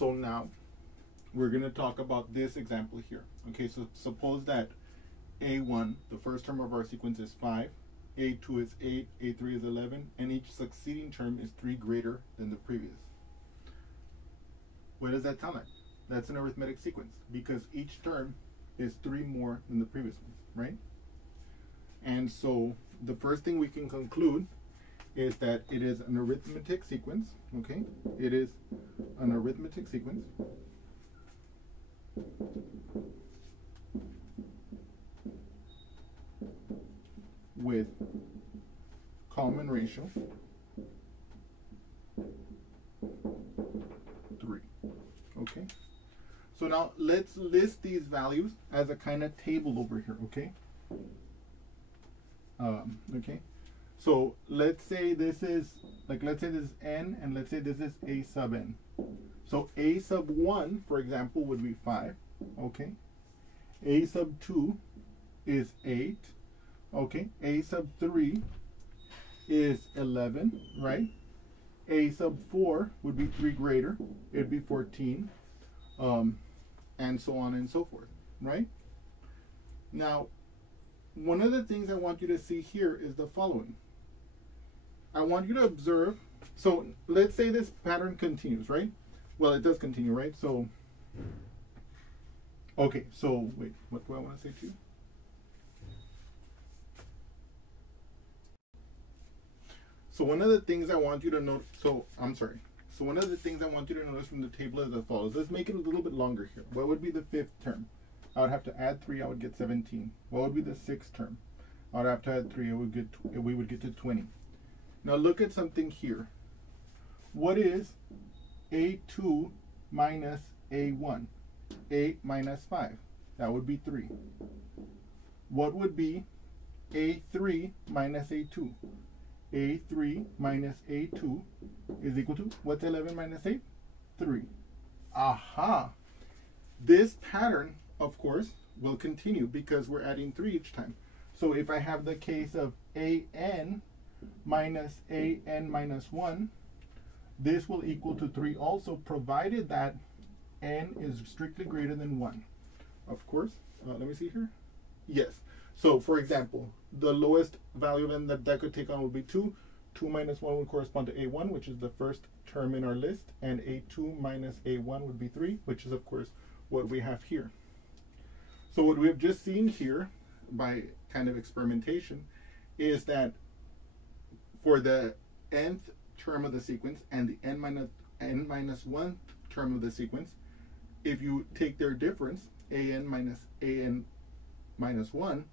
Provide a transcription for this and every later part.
So now we're going to talk about this example here. Okay, so suppose that A1, the first term of our sequence, is 5, A2 is 8, A3 is 11, and each succeeding term is 3 greater than the previous. What does that sound like? That's an arithmetic sequence because each term is 3 more than the previous one, right? And so the first thing we can conclude is that it is an arithmetic sequence, okay? It is an arithmetic sequence with common ratio 3, okay? So now let's list these values as a kind of table over here, okay? Okay, so let's say this is, let's say this is n, and let's say this is a sub n. So a sub 1, for example, would be 5, okay? A sub 2 is 8, okay? A sub 3 is 11, right? A sub 4 would be 3 greater, it'd be 14, and so on and so forth, right? Now, one of the things I want you to see here is the following. I want you to observe, so let's say this pattern continues, right? Well, it does continue, right? So, okay, so wait, what do I want to say to you? So one of the things I want you to note, so one of the things I want you to notice from the table is as follows. Let's make it a little bit longer here. What would be the 5th term? I would have to add 3, I would get 17. What would be the 6th term? I would have to add 3, we would get to 20. Now look at something here. What is A2 minus A1? 8 minus 5. That would be 3. What would be A3 minus A2? A3 minus A2 is equal to, what's 11 minus 8? 3. Aha! This pattern, of course, will continue because we're adding 3 each time. So if I have the case of an minus an minus 1, this will equal to 3 also, provided that n is strictly greater than 1. Of course, let me see here. Yes. So for example, the lowest value then that could take on would be 2. 2 minus 1 would correspond to a1, which is the first term in our list, and a2 minus a1 would be 3, which is of course what we have here. So what we have just seen here by kind of experimentation is that for the nth term of the sequence and the n minus 1 term of the sequence, if you take their difference, an minus 1,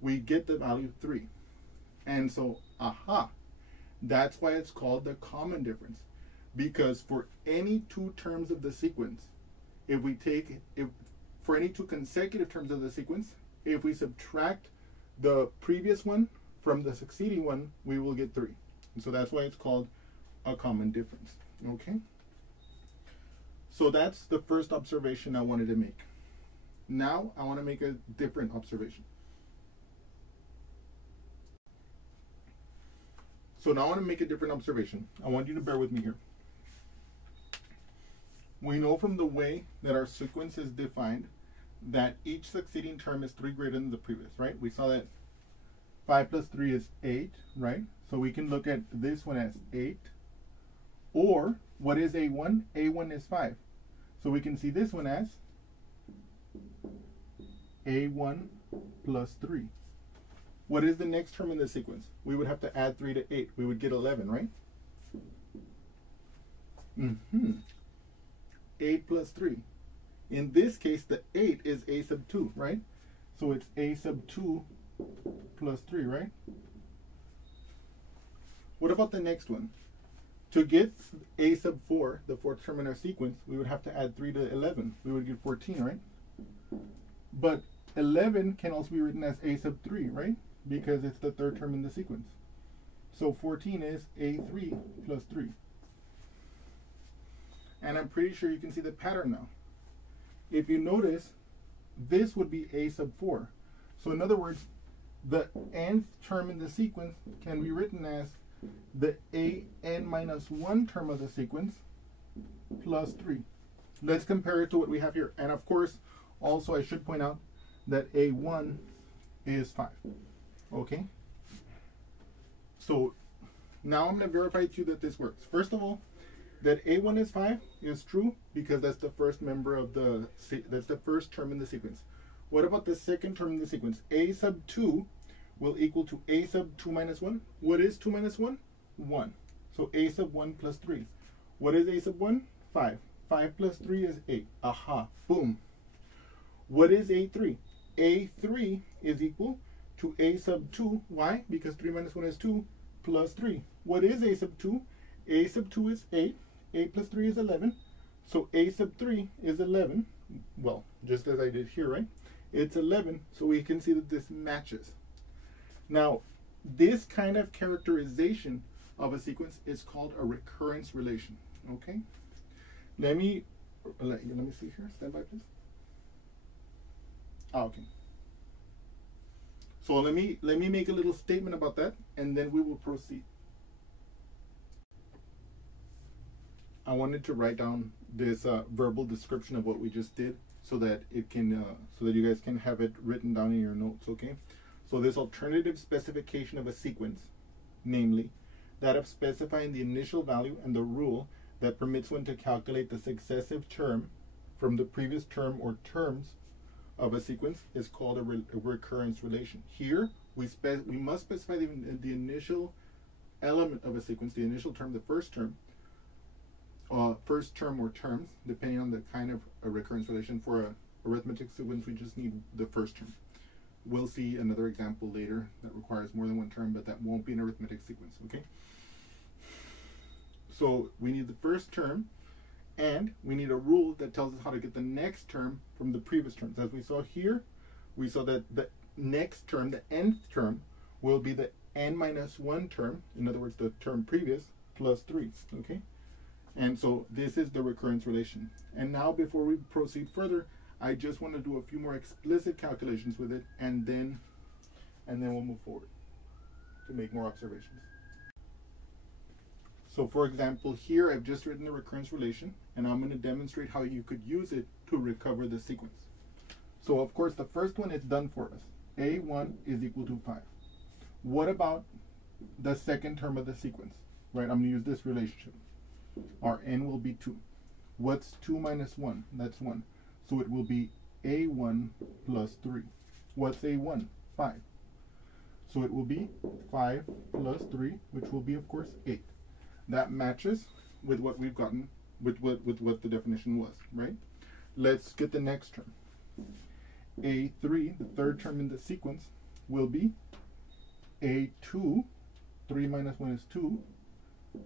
we get the value 3. And so, aha, that's why it's called the common difference. Because for any 2 terms of the sequence, for any 2 consecutive terms of the sequence, if we subtract the previous one from the succeeding one, we will get 3. And so that's why it's called a common difference. Okay? So that's the first observation I wanted to make. Now I want to make a different observation. So now I want to make a different observation. I want you to bear with me here. We know from the way that our sequence is defined that each succeeding term is 3 greater than the previous, right? We saw that 5 plus 3 is 8, right? So we can look at this one as 8. Or, what is A1? A1 is 5. So we can see this one as A1 plus 3. What is the next term in the sequence? We would have to add 3 to 8. We would get 11, right? 8 plus 3. In this case, the 8 is a sub 2, right? So it's a sub 2 plus 3, right? What about the next one? To get a sub 4, the 4th term in our sequence, we would have to add 3 to 11. We would get 14, right? But 11 can also be written as a sub 3, right? Because it's the 3rd term in the sequence. So 14 is a3 plus 3. And I'm pretty sure you can see the pattern now. If you notice, this would be a sub 4. So in other words, the nth term in the sequence can be written as the an minus 1 term of the sequence plus 3. let's compare it to what we have here. And of course, also I should point out that A1 is 5. Okay? So now I'm going to verify to you that this works. First of all, that A1 is 5 is true because that's the first member of that's the first term in the sequence. What about the second term in the sequence? A sub 2 will equal to A sub 2 minus 1. What is 2 minus 1? 1. So A sub 1 plus 3. What is A sub 1? 5. 5 plus 3 is 8. Aha. Boom. What is A3? A3 is equal to A sub 2. Why? Because 3 minus 1 is 2 plus 3. What is A sub 2? A sub 2 is 8. 8 plus 3 is 11. So A sub 3 is 11. Well, just as I did here, right? It's 11. So we can see that this matches. Now, this kind of characterization of a sequence is called a recurrence relation. Okay? Let me see here. Stand by, please. Okay. So let me make a little statement about that, and then we will proceed. I wanted to write down this verbal description of what we just did, so that it can, so that you guys can have it written down in your notes. Okay. So this alternative specification of a sequence, namely that of specifying the initial value and the rule that permits one to calculate the successive term from the previous term or terms of a sequence, is called a recurrence relation. Here, we must specify the initial element of a sequence, the initial term, the first term or terms, depending on the kind of a recurrence relation. For a arithmetic sequence, we just need the first term. We'll see another example later that requires more than one term, but that won't be an arithmetic sequence, okay? So we need the first term, and we need a rule that tells us how to get the next term from the previous terms. As we saw here, we saw that the next term, the nth term, will be the n minus 1 term, in other words, the term previous, plus 3, okay? And so this is the recurrence relation. And now, before we proceed further, I just want to do a few more explicit calculations with it, and then we'll move forward to make more observations. So for example, here I've just written the recurrence relation, and I'm going to demonstrate how you could use it to recover the sequence. So of course, the first one is done for us. A1 is equal to 5. What about the second term of the sequence? Right, I'm going to use this relationship. Our n will be 2. What's 2 minus 1? That's 1. So it will be A1 plus 3. What's A1? 5. So it will be 5 plus 3, which will be, of course, 8. That matches with what we've gotten, with what the definition was, right? Let's get the next term. A3, the third term in the sequence, will be A2, 3 minus 1 is 2,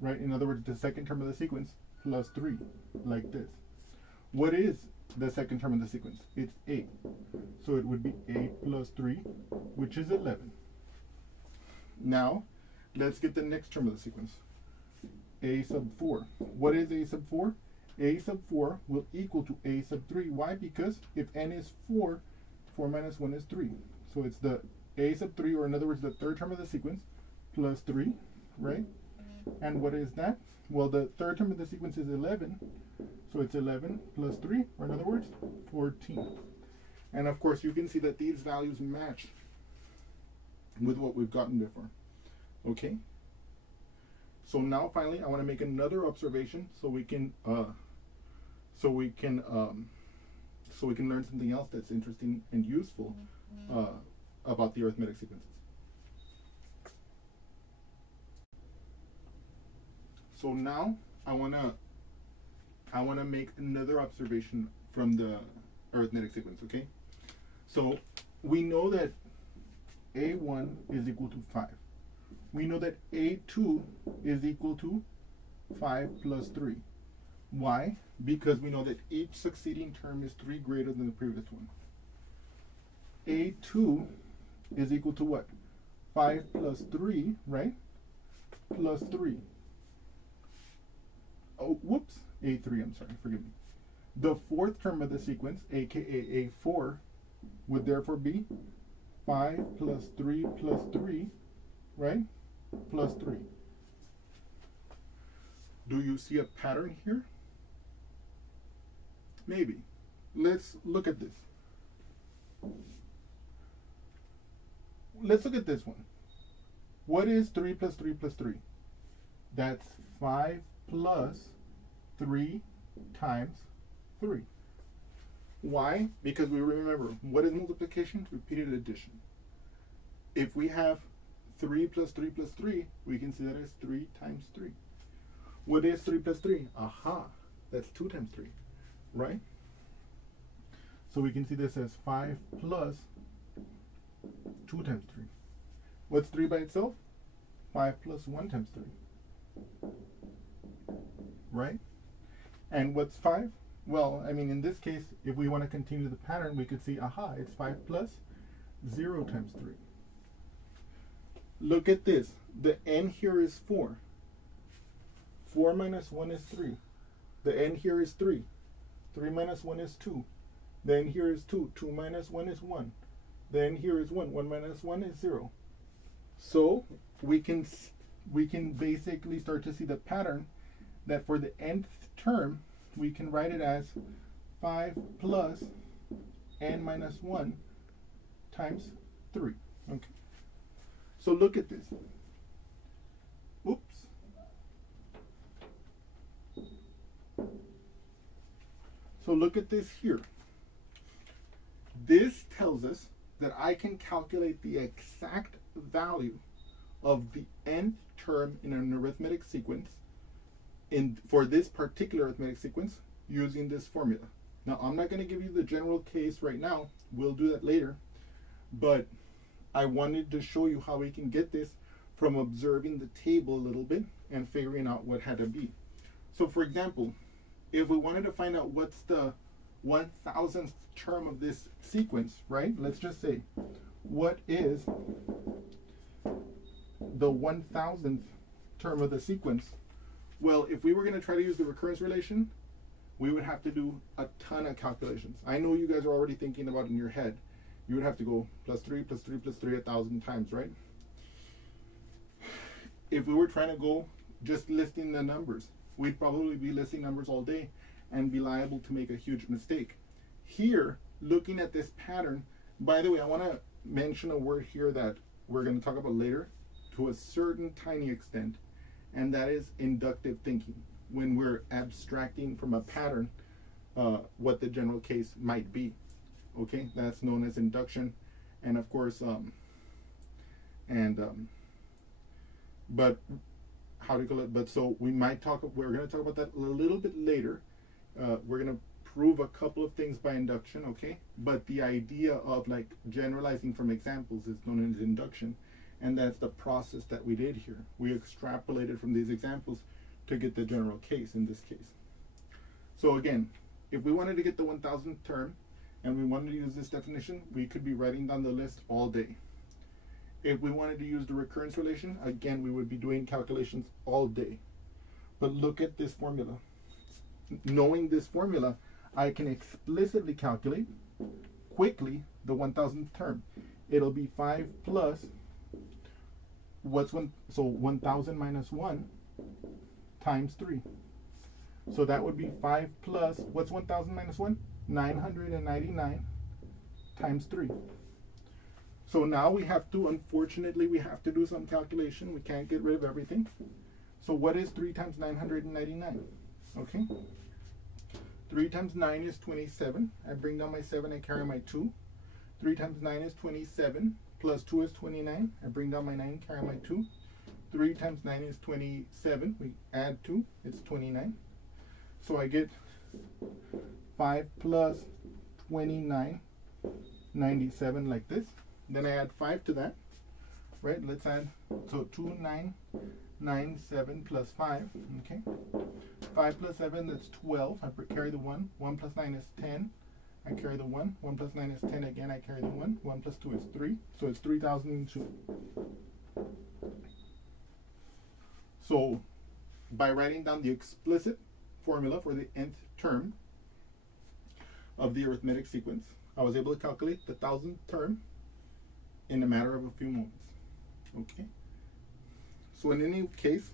right? In other words, the second term of the sequence, plus 3, like this. What is the second term of the sequence? It's 8. So it would be 8 plus 3, which is 11. Now, let's get the next term of the sequence. A sub 4. What is A sub 4? A sub 4 will equal to A sub 3. Why? Because if n is 4, 4 minus 1 is 3. So it's the A sub 3, or in other words, the third term of the sequence, plus 3, right? And what is that? Well, the third term of the sequence is 11. So it's 11 plus 3, or in other words, 14. And of course, you can see that these values match with what we've gotten before. Okay? So now finally, I want to make another observation so we can learn something else that's interesting and useful about the arithmetic sequences. So now I want to make another observation from the arithmetic sequence, okay? So we know that A1 is equal to 5. We know that A2 is equal to 5 plus 3. Why? Because we know that each succeeding term is 3 greater than the previous one. A2 is equal to what? 5 plus 3, right? Plus 3. Oh, whoops. A3, I'm sorry, forgive me. The fourth term of the sequence, aka A4, would therefore be 5 plus 3 plus 3, right? Plus 3. Do you see a pattern here? Maybe. Let's look at this. Let's look at this one. What is 3 plus 3 plus 3? That's 5 plus 3 times 3. Why? Because we remember, what is multiplication? Repeated addition. If we have 3 plus 3 plus 3, we can see that as 3 times 3. What is 3 plus 3? Aha, that's 2 times 3, right? So we can see this as 5 plus 2 times 3. What's 3 by itself? 5 plus 1 times 3. Right? And what's 5? Well, I mean, in this case, if we want to continue the pattern, we could see, aha, it's 5 plus 0 times 3. Look at this. The n here is 4. 4 minus 1 is 3. The n here is 3. 3 minus 1 is 2. The n here is 2. 2 minus 1 is 1. The n here is 1. 1 minus 1 is 0. So we can basically start to see the pattern that for the nth term, we can write it as 5 plus n minus 1 times 3. Okay. So look at this. Oops. So look at this here. This tells us that I can calculate the exact value of the nth term in an arithmetic sequence for this particular arithmetic sequence using this formula. Now, I'm not going to give you the general case right now. We'll do that later. But I wanted to show you how we can get this from observing the table a little bit and figuring out what had to be. So, for example, if we wanted to find out what's the 1,000th term of this sequence, right? Let's just say, what is the 1,000th term of the sequence? Well, if we were going to try to use the recurrence relation, we would have to do a ton of calculations. I know you guys are already thinking about it in your head. You would have to go plus 3 plus 3 plus 3 1,000 times, right? If we were trying to go just listing the numbers, we'd probably be listing numbers all day and be liable to make a huge mistake. Here, looking at this pattern, by the way, I want to mention a word here that we're going to talk about later to a certain tiny extent, and that is inductive thinking. When we're abstracting from a pattern what the general case might be. Okay, that's known as induction, and of course, but how do you call it? But so we might talk. We're going to talk about that a little bit later. We're going to prove a couple of things by induction, okay? But the idea of like generalizing from examples is known as induction, and that's the process that we did here. We extrapolated from these examples to get the general case in this case. So again, if we wanted to get the 1,000th term and we wanted to use this definition, we could be writing down the list all day. If we wanted to use the recurrence relation, again, we would be doing calculations all day. But look at this formula. Knowing this formula, I can explicitly calculate quickly the 1,000th term. It'll be 5 plus, what's 1? So 1,000 minus 1 times 3. So that would be 5 plus, what's 1,000 minus 1? 999 times 3. So now we have to, unfortunately, we have to do some calculation. We can't get rid of everything. So what is 3 times 999? Okay. 3 times 9 is 27. I bring down my 7, I carry my 2. 3 times 9 is 27. Plus 2 is 29. I bring down my 9, carry my 2. 3 times 9 is 27. We add 2. It's 29. So I get 5 plus 29, 97 like this. Then I add 5 to that. Right? Let's add. So 2997 plus 5. Okay. 5 plus 7, that's 12. I carry the 1. 1 plus 9 is 10. I carry the 1. 1 plus 9 is 10 again. I carry the 1. 1 plus 2 is 3. So it's 3002. So by writing down the explicit formula for the nth term of the arithmetic sequence, I was able to calculate the 1,000th term in a matter of a few moments. Okay. So in any case,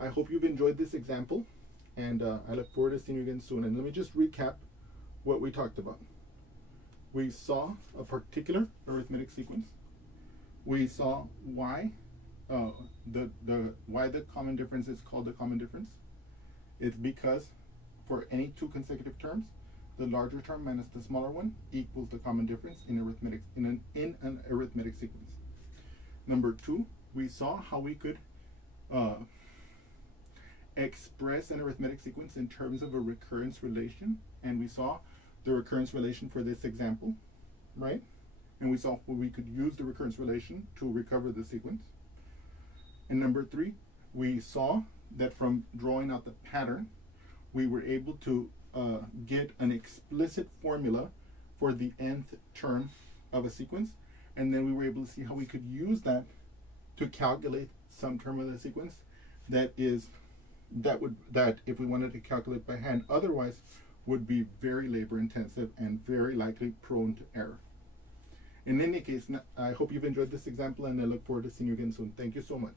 I hope you've enjoyed this example, and I look forward to seeing you again soon. And let me just recap what we talked about. We saw a particular arithmetic sequence. We saw why why the common difference is called the common difference. It's because for any two consecutive terms, the larger term minus the smaller one equals the common difference in an arithmetic sequence. Number two, we saw how we could express an arithmetic sequence in terms of a recurrence relation, and we saw the recurrence relation for this example, right? And we saw how we could use the recurrence relation to recover the sequence. And number three, we saw that from drawing out the pattern, we were able to get an explicit formula for the nth term of a sequence, and then we were able to see how we could use that to calculate some term of the sequence that if we wanted to calculate by hand otherwise would be very labor intensive and very likely prone to error. In any case, I hope you've enjoyed this example, and I look forward to seeing you again soon. Thank you so much.